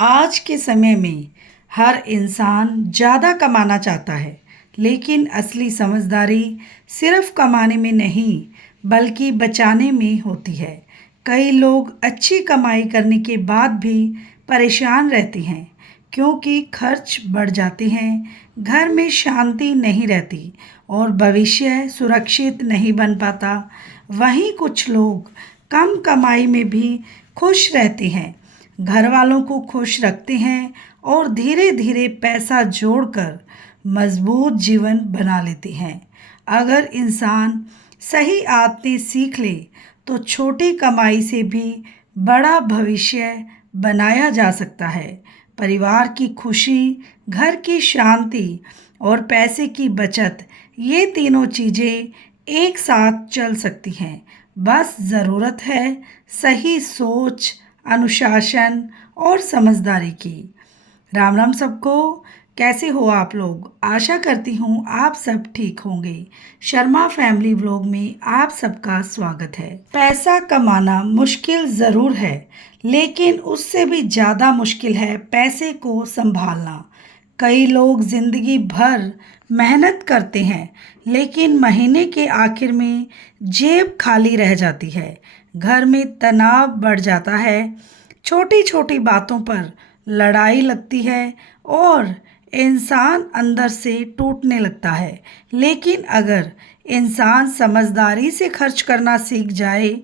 आज के समय में हर इंसान ज़्यादा कमाना चाहता है, लेकिन असली समझदारी सिर्फ कमाने में नहीं, बल्कि बचाने में होती है। कई लोग अच्छी कमाई करने के बाद भी परेशान रहते हैं, क्योंकि खर्च बढ़ जाते हैं, घर में शांति नहीं रहती और भविष्य सुरक्षित नहीं बन पाता। वहीं कुछ लोग कम कमाई में भी खुश रहते हैं, घर वालों को खुश रखते हैं और धीरे धीरे पैसा जोड़कर मजबूत जीवन बना लेते हैं। अगर इंसान सही आदतें सीख ले तो छोटी कमाई से भी बड़ा भविष्य बनाया जा सकता है। परिवार की खुशी, घर की शांति और पैसे की बचत, ये तीनों चीज़ें एक साथ चल सकती हैं। बस ज़रूरत है सही सोच, अनुशासन और समझदारी की। राम राम सबको। कैसे हो आप लोग? आशा करती हूँ आप सब ठीक होंगे। शर्मा फैमिली व्लॉग में आप सबका स्वागत है। पैसा कमाना मुश्किल ज़रूर है, लेकिन उससे भी ज़्यादा मुश्किल है पैसे को संभालना। कई लोग ज़िंदगी भर मेहनत करते हैं, लेकिन महीने के आखिर में जेब खाली रह जाती है। घर में तनाव बढ़ जाता है, छोटी छोटी बातों पर लड़ाई लगती है और इंसान अंदर से टूटने लगता है। लेकिन अगर इंसान समझदारी से खर्च करना सीख जाए,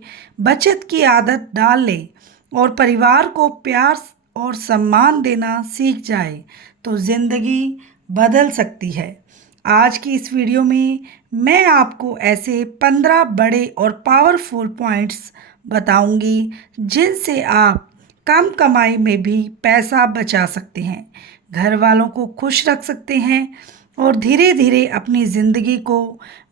बचत की आदत डाल ले और परिवार को प्यार और सम्मान देना सीख जाए, तो ज़िंदगी बदल सकती है। आज की इस वीडियो में मैं आपको ऐसे 15 बड़े और पावरफुल पॉइंट्स बताऊंगी, जिनसे आप कम कमाई में भी पैसा बचा सकते हैं, घर वालों को खुश रख सकते हैं और धीरे धीरे अपनी ज़िंदगी को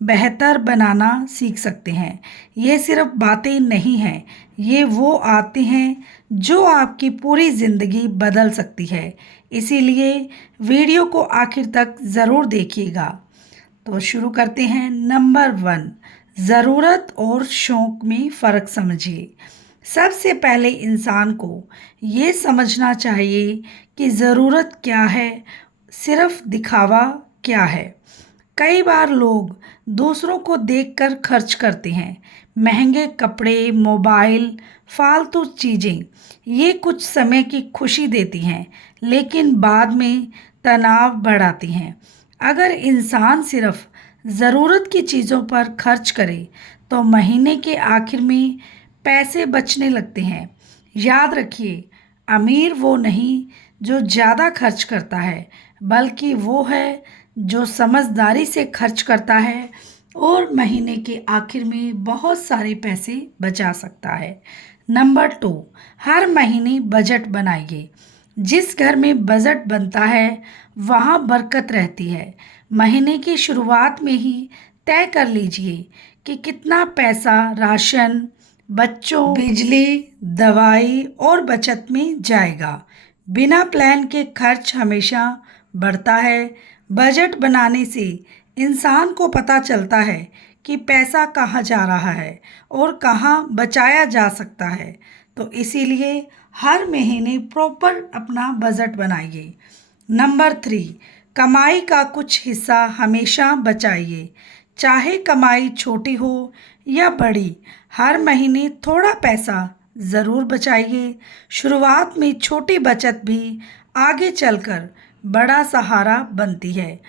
बेहतर बनाना सीख सकते हैं। ये सिर्फ बातें नहीं हैं, ये वो आते हैं जो आपकी पूरी ज़िंदगी बदल सकती है। इसीलिए वीडियो को आखिर तक ज़रूर देखिएगा। तो शुरू करते हैं। नंबर 1, ज़रूरत और शौक़ में फ़र्क समझिए। सबसे पहले इंसान को ये समझना चाहिए कि ज़रूरत क्या है, सिर्फ दिखावा क्या है। कई बार लोग दूसरों को देखकर खर्च करते हैं। महंगे कपड़े, मोबाइल, फालतू चीज़ें, ये कुछ समय की खुशी देती हैं, लेकिन बाद में तनाव बढ़ाती हैं। अगर इंसान सिर्फ ज़रूरत की चीज़ों पर खर्च करे तो महीने के आखिर में पैसे बचने लगते हैं। याद रखिए, अमीर वो नहीं जो ज़्यादा खर्च करता है, बल्कि वो है जो समझदारी से खर्च करता है और महीने के आखिर में बहुत सारे पैसे बचा सकता है। नंबर 2, हर महीने बजट बनाइए। जिस घर में बजट बनता है, वहाँ बरकत रहती है। महीने की शुरुआत में ही तय कर लीजिए कि कितना पैसा राशन, बच्चों, बिजली, दवाई और बचत में जाएगा। बिना प्लान के खर्च हमेशा बढ़ता है। बजट बनाने से इंसान को पता चलता है कि पैसा कहाँ जा रहा है और कहाँ बचाया जा सकता है। तो इसीलिए हर महीने प्रॉपर अपना बजट बनाइए। नंबर 3, कमाई का कुछ हिस्सा हमेशा बचाइए। चाहे कमाई छोटी हो या बड़ी, हर महीने थोड़ा पैसा ज़रूर बचाइए। शुरुआत में छोटी बचत भी आगे चलकर बड़ा सहारा बनती है।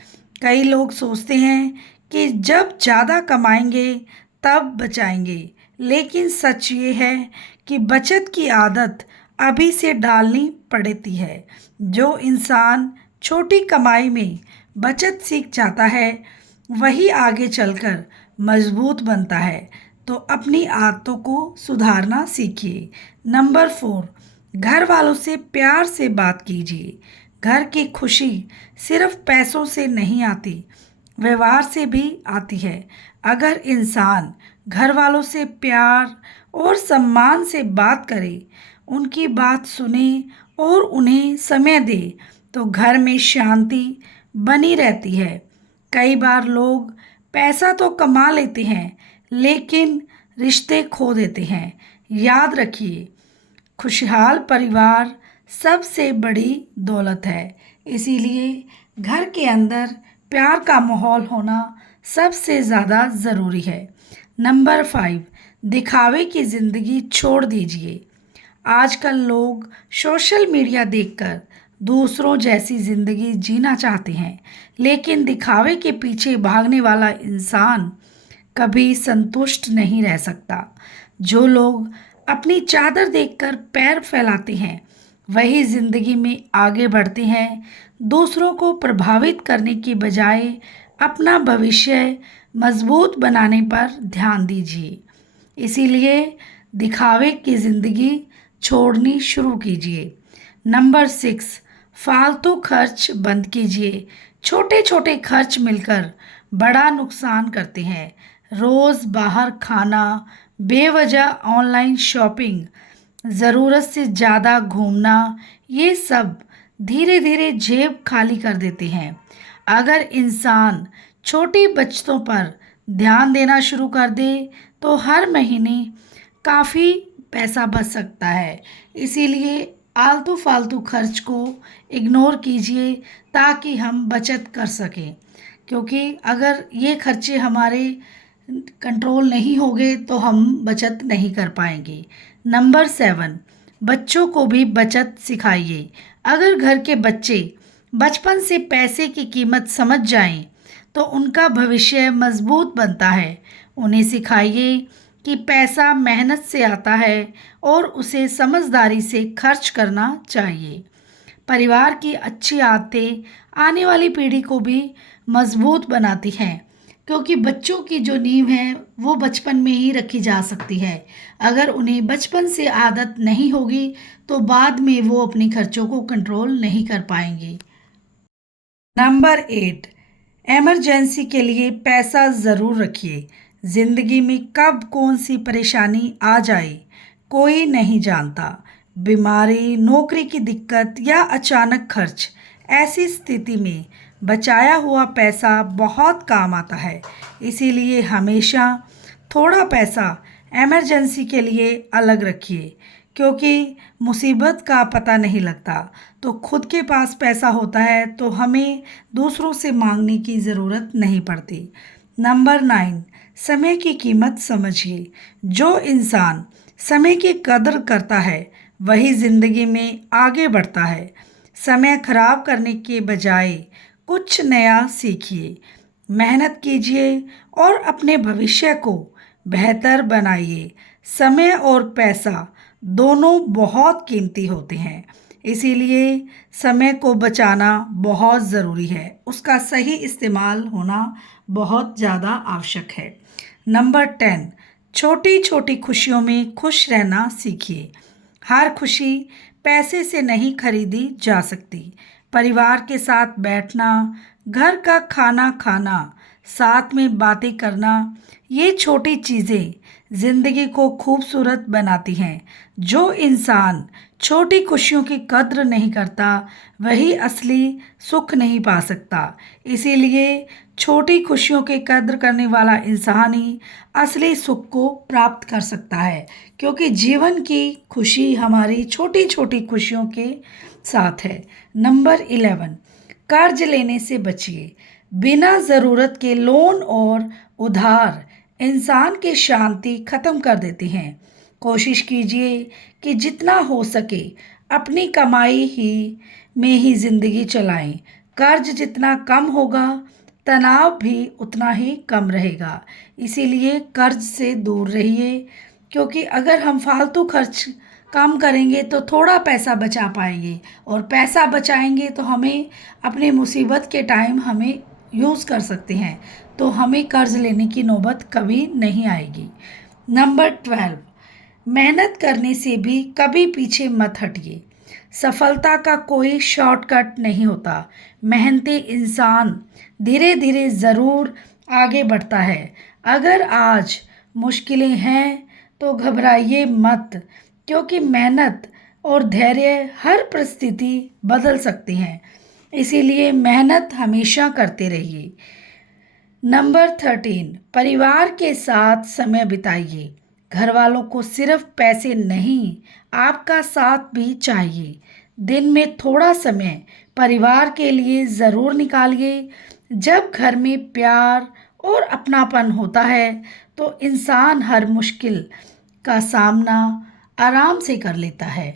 कई लोग सोचते हैं कि जब ज़्यादा कमाएंगे तब बचाएंगे, लेकिन सच ये है कि बचत की आदत अभी से डालनी पड़ती है। जो इंसान छोटी कमाई में बचत सीख जाता है, वही आगे चलकर मजबूत बनता है। तो अपनी आदतों को सुधारना सीखिए। नंबर 4, घर वालों से प्यार से बात कीजिए। घर की खुशी सिर्फ पैसों से नहीं आती, व्यवहार से भी आती है। अगर इंसान घर वालों से प्यार और सम्मान से बात करे, उनकी बात सुने और उन्हें समय दे, तो घर में शांति बनी रहती है। कई बार लोग पैसा तो कमा लेते हैं, लेकिन रिश्ते खो देते हैं। याद रखिए, खुशहाल परिवार सबसे बड़ी दौलत है। इसीलिए घर के अंदर प्यार का माहौल होना सबसे ज़्यादा ज़रूरी है। नंबर 5, दिखावे की ज़िंदगी छोड़ दीजिए। आजकल लोग सोशल मीडिया देखकर दूसरों जैसी ज़िंदगी जीना चाहते हैं, लेकिन दिखावे के पीछे भागने वाला इंसान कभी संतुष्ट नहीं रह सकता। जो लोग अपनी चादर देखकर पैर फैलाते हैं, वही ज़िंदगी में आगे बढ़ते हैं। दूसरों को प्रभावित करने की बजाय अपना भविष्य मजबूत बनाने पर ध्यान दीजिए। इसीलिए दिखावे की ज़िंदगी छोड़नी शुरू कीजिए। नंबर 6, फालतू खर्च बंद कीजिए। छोटे छोटे खर्च मिलकर बड़ा नुकसान करते हैं। रोज़ बाहर खाना, बेवजह ऑनलाइन शॉपिंग, ज़रूरत से ज़्यादा घूमना, ये सब धीरे धीरे जेब खाली कर देते हैं। अगर इंसान छोटी बचतों पर ध्यान देना शुरू कर दे तो हर महीने काफ़ी पैसा बच सकता है। इसीलिए आलतू फालतू खर्च को इग्नोर कीजिए ताकि हम बचत कर सकें, क्योंकि अगर ये खर्चे हमारे कंट्रोल नहीं होंगे तो हम बचत नहीं कर पाएंगे। नंबर 7, बच्चों को भी बचत सिखाइए। अगर घर के बच्चे बचपन से पैसे की कीमत समझ जाएं तो उनका भविष्य मजबूत बनता है। उन्हें सिखाइए कि पैसा मेहनत से आता है और उसे समझदारी से खर्च करना चाहिए। परिवार की अच्छी आदतें आने वाली पीढ़ी को भी मजबूत बनाती हैं, क्योंकि बच्चों की जो नींव है वो बचपन में ही रखी जा सकती है। अगर उन्हें बचपन से आदत नहीं होगी तो बाद में वो अपने खर्चों को कंट्रोल नहीं कर पाएंगे। नंबर 8, इमरजेंसी के लिए पैसा ज़रूर रखिए। ज़िंदगी में कब कौन सी परेशानी आ जाए कोई नहीं जानता। बीमारी, नौकरी की दिक्कत या अचानक खर्च, ऐसी स्थिति में बचाया हुआ पैसा बहुत काम आता है। इसीलिए हमेशा थोड़ा पैसा इमरजेंसी के लिए अलग रखिए, क्योंकि मुसीबत का पता नहीं लगता। तो खुद के पास पैसा होता है तो हमें दूसरों से मांगने की ज़रूरत नहीं पड़ती। नंबर 9, समय की कीमत समझिए। जो इंसान समय की कदर करता है वही ज़िंदगी में आगे बढ़ता है। समय खराब करने के बजाय कुछ नया सीखिए, मेहनत कीजिए और अपने भविष्य को बेहतर बनाइए। समय और पैसा दोनों बहुत कीमती होते हैं, इसीलिए समय को बचाना बहुत ज़रूरी है। उसका सही इस्तेमाल होना बहुत ज़्यादा आवश्यक है। नंबर 10, छोटी छोटी खुशियों में खुश रहना सीखिए। हर खुशी पैसे से नहीं खरीदी जा सकती। परिवार के साथ बैठना, घर का खाना खाना, साथ में बातें करना, ये छोटी चीज़ें ज़िंदगी को खूबसूरत बनाती हैं। जो इंसान छोटी खुशियों की कद्र नहीं करता वही असली सुख नहीं पा सकता। इसीलिए छोटी खुशियों की कद्र करने वाला इंसान ही असली सुख को प्राप्त कर सकता है, क्योंकि जीवन की खुशी हमारी छोटी छोटी खुशियों के साथ है। नंबर 11, कर्ज लेने से बचिए। बिना ज़रूरत के लोन और उधार इंसान की शांति खत्म कर देते हैं। कोशिश कीजिए कि जितना हो सके अपनी कमाई ही में ही ज़िंदगी चलाएं। कर्ज जितना कम होगा तनाव भी उतना ही कम रहेगा। इसीलिए कर्ज से दूर रहिए, क्योंकि अगर हम फालतू खर्च कम करेंगे तो थोड़ा पैसा बचा पाएंगे, और पैसा बचाएंगे तो हमें अपने मुसीबत के टाइम हमें यूज़ कर सकते हैं, तो हमें कर्ज लेने की नौबत कभी नहीं आएगी। नंबर 12, मेहनत करने से भी कभी पीछे मत हटिए। सफलता का कोई शॉर्टकट नहीं होता। मेहनती इंसान धीरे धीरे ज़रूर आगे बढ़ता है। अगर आज मुश्किलें हैं तो घबराइए मत, क्योंकि मेहनत और धैर्य हर परिस्थिति बदल सकती हैं। इसीलिए मेहनत हमेशा करते रहिए। नंबर 13, परिवार के साथ समय बिताइए। घर वालों को सिर्फ पैसे नहीं, आपका साथ भी चाहिए। दिन में थोड़ा समय परिवार के लिए ज़रूर निकालिए। जब घर में प्यार और अपनापन होता है तो इंसान हर मुश्किल का सामना आराम से कर लेता है।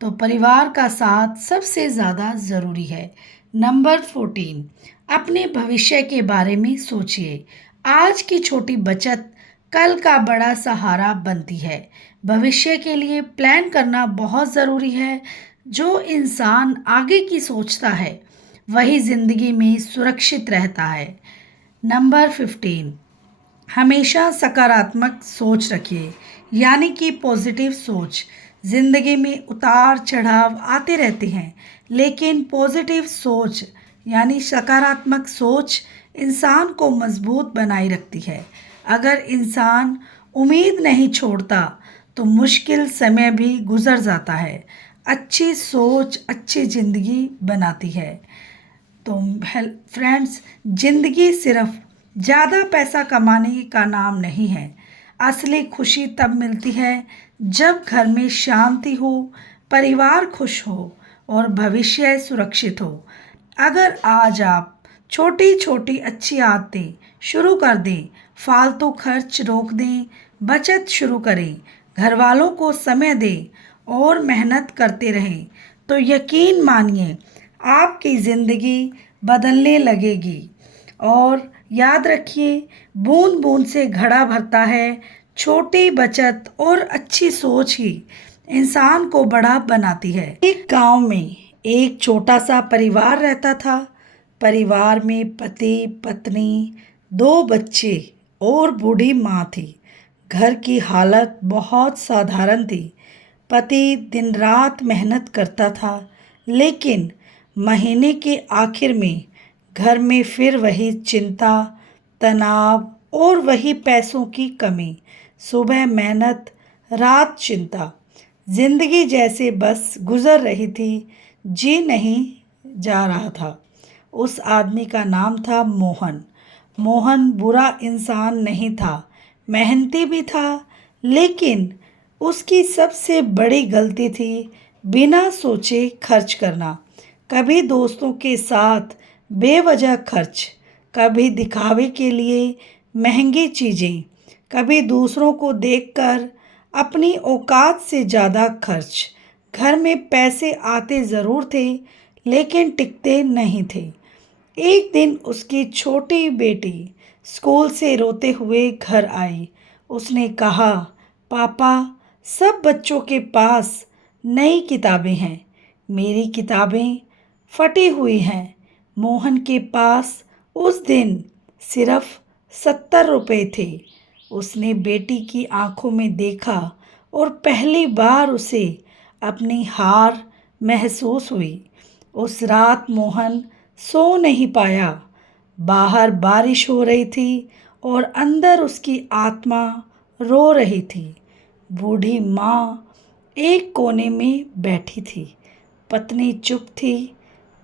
तो परिवार का साथ सबसे ज़्यादा ज़रूरी है। नंबर 14, अपने भविष्य के बारे में सोचिए। आज की छोटी बचत कल का बड़ा सहारा बनती है। भविष्य के लिए प्लान करना बहुत ज़रूरी है। जो इंसान आगे की सोचता है वही ज़िंदगी में सुरक्षित रहता है। नंबर 15, हमेशा सकारात्मक सोच रखिए, यानी कि पॉजिटिव सोच। ज़िंदगी में उतार चढ़ाव आते रहते हैं, लेकिन पॉजिटिव सोच यानी सकारात्मक सोच इंसान को मजबूत बनाए रखती है। अगर इंसान उम्मीद नहीं छोड़ता तो मुश्किल समय भी गुजर जाता है। अच्छी सोच अच्छी ज़िंदगी बनाती है। तो फ्रेंड्स, ज़िंदगी सिर्फ ज़्यादा पैसा कमाने का नाम नहीं है। असली खुशी तब मिलती है जब घर में शांति हो, परिवार खुश हो और भविष्य सुरक्षित हो। अगर आज आप छोटी छोटी अच्छी आदतें शुरू कर दें, फालतू खर्च रोक दें, बचत शुरू करें, घर वालों को समय दें और मेहनत करते रहें, तो यकीन मानिए आपकी ज़िंदगी बदलने लगेगी। और याद रखिए, बूंद बूंद से घड़ा भरता है। छोटी बचत और अच्छी सोच ही इंसान को बड़ा बनाती है। एक गांव में एक छोटा सा परिवार रहता था। परिवार में पति पत्नी, दो बच्चे और बूढ़ी माँ थी। घर की हालत बहुत साधारण थी। पति दिन रात मेहनत करता था, लेकिन महीने के आखिर में घर में फिर वही चिंता, तनाव और वही पैसों की कमी। सुबह मेहनत, रात चिंता। जिंदगी जैसे बस गुजर रही थी, जी नहीं जा रहा था। उस आदमी का नाम था मोहन। मोहन बुरा इंसान नहीं था, मेहनती भी था, लेकिन उसकी सबसे बड़ी गलती थी बिना सोचे खर्च करना। कभी दोस्तों के साथ बेवजह खर्च, कभी दिखावे के लिए महंगी चीज़ें, कभी दूसरों को देखकर अपनी औकात से ज़्यादा खर्च। घर में पैसे आते ज़रूर थे, लेकिन टिकते नहीं थे। एक दिन उसकी छोटी बेटी स्कूल से रोते हुए घर आई। उसने कहा, पापा, सब बच्चों के पास नई किताबें हैं, मेरी किताबें फटी हुई हैं। मोहन के पास उस दिन सिर्फ 70 रुपये थे। उसने बेटी की आंखों में देखा और पहली बार उसे अपनी हार महसूस हुई। उस रात मोहन सो नहीं पाया। बाहर बारिश हो रही थी और अंदर उसकी आत्मा रो रही थी। बूढ़ी माँ एक कोने में बैठी थी, पत्नी चुप थी,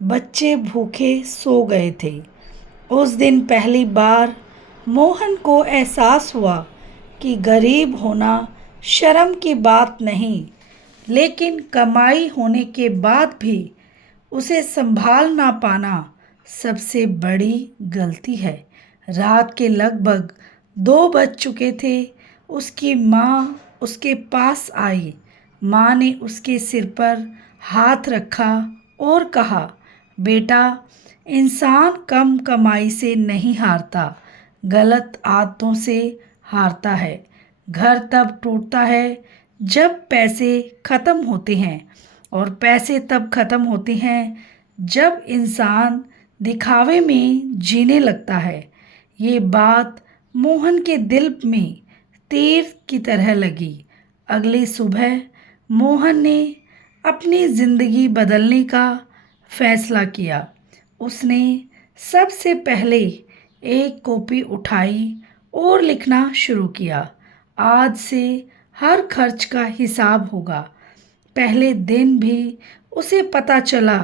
बच्चे भूखे सो गए थे। उस दिन पहली बार मोहन को एहसास हुआ कि गरीब होना शर्म की बात नहीं, लेकिन कमाई होने के बाद भी उसे संभाल ना पाना सबसे बड़ी गलती है। रात के लगभग 2 बज चुके थे। उसकी माँ उसके पास आई। माँ ने उसके सिर पर हाथ रखा और कहा, बेटा, इंसान कम कमाई से नहीं हारता, गलत आदतों से हारता है। घर तब टूटता है जब पैसे ख़त्म होते हैं, और पैसे तब ख़त्म होते हैं जब इंसान दिखावे में जीने लगता है। ये बात मोहन के दिल में तीर की तरह लगी। अगली सुबह मोहन ने अपनी ज़िंदगी बदलने का फैसला किया। उसने सबसे पहले एक कॉपी उठाई और लिखना शुरू किया। आज से हर खर्च का हिसाब होगा। पहले दिन भी उसे पता चला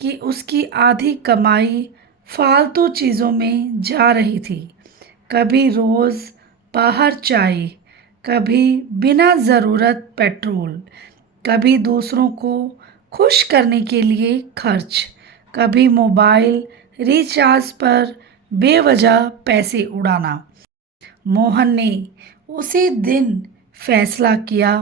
कि उसकी आधी कमाई फालतू चीज़ों में जा रही थी। कभी रोज़ बाहर चाय, कभी बिना ज़रूरत पेट्रोल, कभी दूसरों को खुश करने के लिए खर्च, कभी मोबाइल रिचार्ज पर बेवजह पैसे उड़ाना। मोहन ने उसी दिन फैसला किया,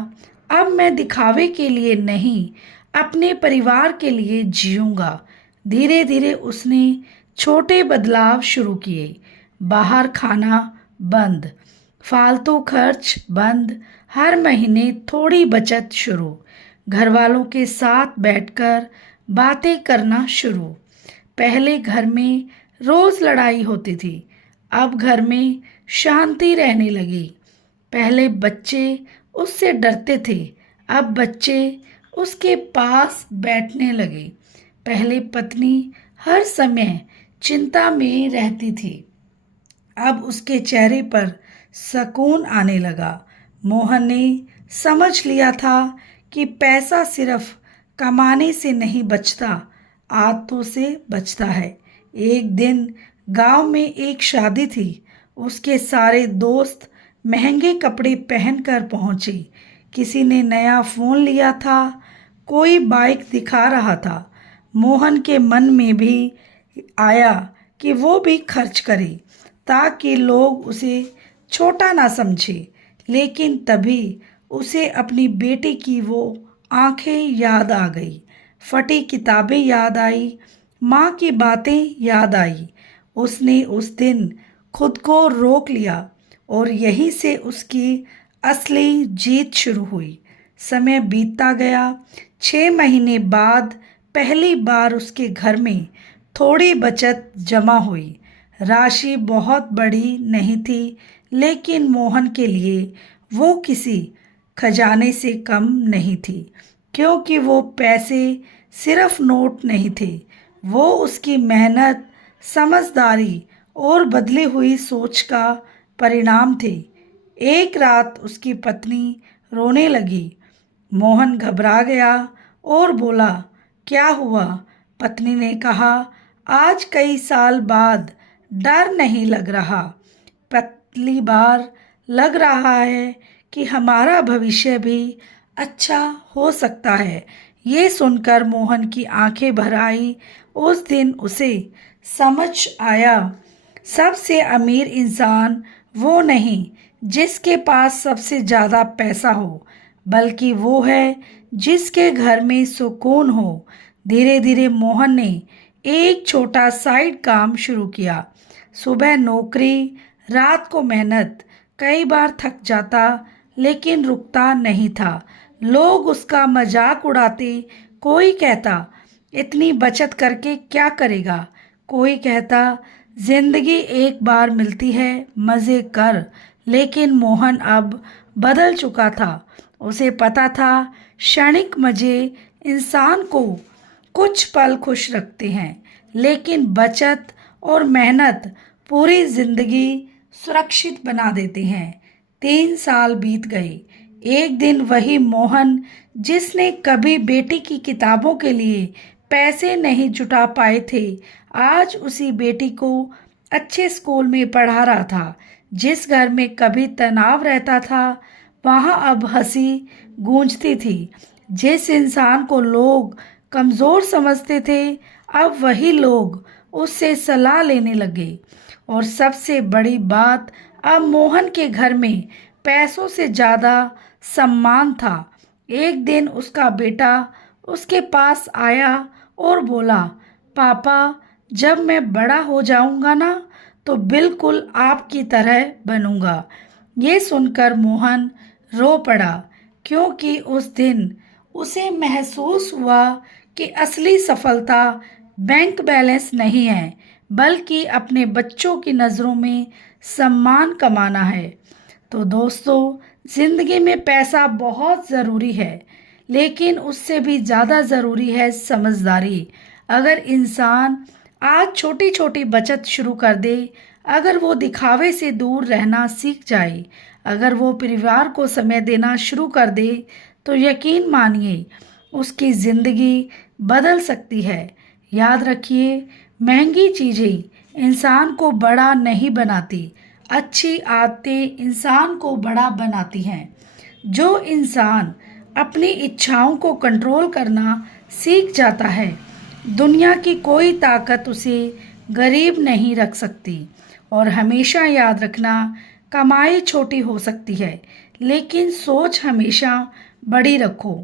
अब मैं दिखावे के लिए नहीं, अपने परिवार के लिए जीऊंगा। धीरे धीरे उसने छोटे बदलाव शुरू किए। बाहर खाना बंद, फालतू खर्च बंद, हर महीने थोड़ी बचत शुरू, घर वालों के साथ बैठकर बातें करना शुरू। पहले घर में रोज लड़ाई होती थी, अब घर में शांति रहने लगी। पहले बच्चे उससे डरते थे, अब बच्चे उसके पास बैठने लगे। पहले पत्नी हर समय चिंता में रहती थी, अब उसके चेहरे पर सुकून आने लगा। मोहन ने समझ लिया था कि पैसा सिर्फ कमाने से नहीं बचता, आदतों से बचता है। एक दिन गांव में एक शादी थी। उसके सारे दोस्त महंगे कपड़े पहनकर पहुंचे। किसी ने नया फ़ोन लिया था, कोई बाइक दिखा रहा था। मोहन के मन में भी आया कि वो भी खर्च करे ताकि लोग उसे छोटा ना समझे। लेकिन तभी उसे अपनी बेटी की वो आंखें याद आ गई, फटी किताबें याद आई, माँ की बातें याद आई। उसने उस दिन खुद को रोक लिया और यहीं से उसकी असली जीत शुरू हुई। समय बीतता गया। 6 महीने बाद पहली बार उसके घर में थोड़ी बचत जमा हुई। राशि बहुत बड़ी नहीं थी, लेकिन मोहन के लिए वो किसी खजाने से कम नहीं थी, क्योंकि वो पैसे सिर्फ नोट नहीं थे, वो उसकी मेहनत, समझदारी और बदली हुई सोच का परिणाम थे। एक रात उसकी पत्नी रोने लगी। मोहन घबरा गया और बोला, क्या हुआ? पत्नी ने कहा, आज कई साल बाद डर नहीं लग रहा, पहली बार लग रहा है कि हमारा भविष्य भी अच्छा हो सकता है। ये सुनकर मोहन की आंखें भर आई। उस दिन उसे समझ आया, सबसे अमीर इंसान वो नहीं जिसके पास सबसे ज़्यादा पैसा हो, बल्कि वो है जिसके घर में सुकून हो। धीरे धीरे मोहन ने एक छोटा साइड काम शुरू किया। सुबह नौकरी, रात को मेहनत। कई बार थक जाता, लेकिन रुकता नहीं था। लोग उसका मजाक उड़ाते। कोई कहता, इतनी बचत करके क्या करेगा? कोई कहता, जिंदगी एक बार मिलती है, मज़े कर। लेकिन मोहन अब बदल चुका था। उसे पता था, क्षणिक मज़े इंसान को कुछ पल खुश रखते हैं, लेकिन बचत और मेहनत पूरी जिंदगी सुरक्षित बना देते हैं। 3 साल बीत गए। एक दिन वही मोहन जिसने कभी बेटी की किताबों के लिए पैसे नहीं जुटा पाए थे, आज उसी बेटी को अच्छे स्कूल में पढ़ा रहा था। जिस घर में कभी तनाव रहता था, वहाँ अब हंसी गूंजती थी। जिस इंसान को लोग कमज़ोर समझते थे, अब वही लोग उससे सलाह लेने लगे। और सबसे बड़ी बात, अब मोहन के घर में पैसों से ज़्यादा सम्मान था। एक दिन उसका बेटा उसके पास आया और बोला, पापा, जब मैं बड़ा हो जाऊंगा ना, तो बिल्कुल आपकी तरह बनूंगा। ये सुनकर मोहन रो पड़ा, क्योंकि उस दिन उसे महसूस हुआ कि असली सफलता बैंक बैलेंस नहीं है, बल्कि अपने बच्चों की नज़रों में सम्मान कमाना है। तो दोस्तों, ज़िंदगी में पैसा बहुत ज़रूरी है, लेकिन उससे भी ज़्यादा ज़रूरी है समझदारी। अगर इंसान आज छोटी छोटी बचत शुरू कर दे, अगर वो दिखावे से दूर रहना सीख जाए, अगर वो परिवार को समय देना शुरू कर दे, तो यकीन मानिए उसकी ज़िंदगी बदल सकती है। याद रखिए, महंगी चीज़ें इंसान को बड़ा नहीं बनाती, अच्छी आदतें इंसान को बड़ा बनाती हैं। जो इंसान अपनी इच्छाओं को कंट्रोल करना सीख जाता है। दुनिया की कोई ताकत उसे गरीब नहीं रख सकती। और हमेशा याद रखना, कमाई छोटी हो सकती है लेकिन सोच हमेशा बड़ी रखो,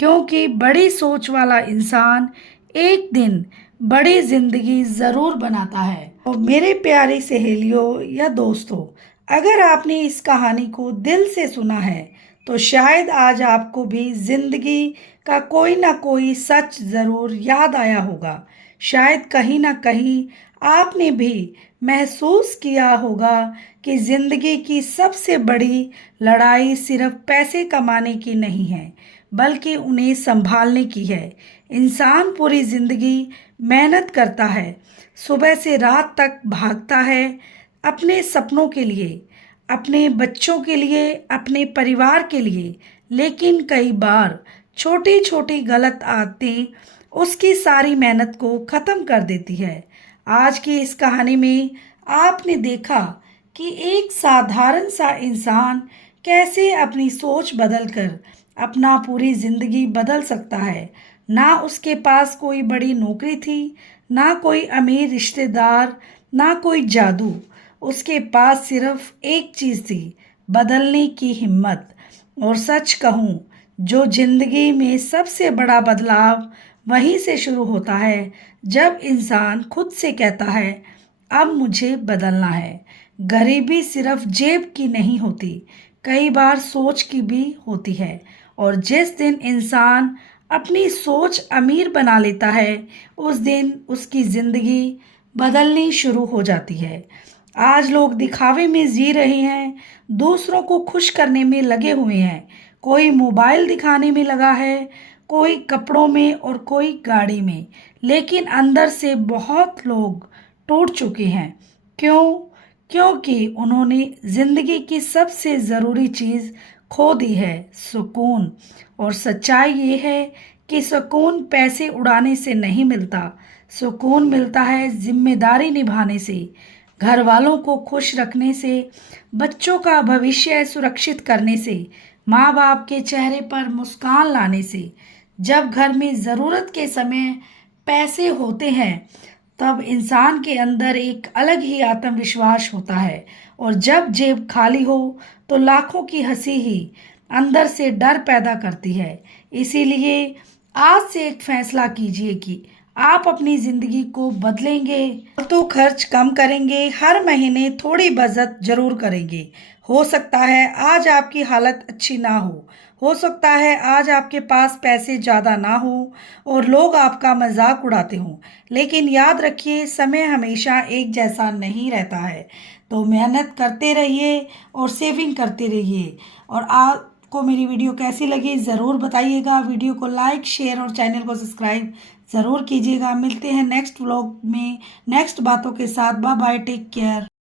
क्योंकि बड़ी सोच वाला इंसान एक दिन बड़ी जिंदगी ज़रूर बनाता है। और मेरे प्यारे सहेलियों या दोस्तों, अगर आपने इस कहानी को दिल से सुना है तो शायद आज आपको भी जिंदगी का कोई ना कोई सच ज़रूर याद आया होगा। शायद कहीं ना कहीं आपने भी महसूस किया होगा कि ज़िंदगी की सबसे बड़ी लड़ाई सिर्फ पैसे कमाने की नहीं है, बल्कि उन्हें संभालने की है। इंसान पूरी ज़िंदगी मेहनत करता है, सुबह से रात तक भागता है अपने सपनों के लिए, अपने बच्चों के लिए, अपने परिवार के लिए, लेकिन कई बार छोटी छोटी गलत आदतें उसकी सारी मेहनत को ख़त्म कर देती है। आज की इस कहानी में आपने देखा कि एक साधारण सा इंसान कैसे अपनी सोच बदलकर अपना पूरी ज़िंदगी बदल सकता है। ना उसके पास कोई बड़ी नौकरी थी, ना कोई अमीर रिश्तेदार, ना कोई जादू। उसके पास सिर्फ एक चीज़ थी, बदलने की हिम्मत। और सच कहूँ, जो जिंदगी में सबसे बड़ा बदलाव वहीं से शुरू होता है जब इंसान खुद से कहता है अब मुझे बदलना है। गरीबी सिर्फ जेब की नहीं होती, कई बार सोच की भी होती है। और जिस दिन इंसान अपनी सोच अमीर बना लेता है उस दिन उसकी ज़िंदगी बदलनी शुरू हो जाती है। आज लोग दिखावे में जी रहे हैं, दूसरों को खुश करने में लगे हुए हैं। कोई मोबाइल दिखाने में लगा है, कोई कपड़ों में और कोई गाड़ी में, लेकिन अंदर से बहुत लोग टूट चुके हैं। क्यों? क्योंकि उन्होंने ज़िंदगी की सबसे ज़रूरी चीज़ खो दी है, सुकून। और सच्चाई ये है कि सुकून पैसे उड़ाने से नहीं मिलता, सुकून मिलता है जिम्मेदारी निभाने से, घर वालों को खुश रखने से, बच्चों का भविष्य सुरक्षित करने से, माँ बाप के चेहरे पर मुस्कान लाने से। जब घर में ज़रूरत के समय पैसे होते हैं तब इंसान के अंदर एक अलग ही आत्मविश्वास होता है, और जब जेब खाली हो तो लाखों की हंसी ही अंदर से डर पैदा करती है। इसीलिए आज से एक फैसला कीजिए कि आप अपनी ज़िंदगी को बदलेंगे तो खर्च कम करेंगे, हर महीने थोड़ी बचत जरूर करेंगे। हो सकता है आज आपकी हालत अच्छी ना हो सकता है आज आपके पास पैसे ज़्यादा ना हो और लोग आपका मजाक उड़ाते हों, लेकिन याद रखिए समय हमेशा एक जैसा नहीं रहता है। तो मेहनत करते रहिए और सेविंग करते रहिए। और आपको मेरी वीडियो कैसी लगी ज़रूर बताइएगा। वीडियो को लाइक, शेयर और चैनल को सब्सक्राइब ज़रूर कीजिएगा। मिलते हैं नेक्स्ट व्लॉग में नेक्स्ट बातों के साथ। Bye bye, take care.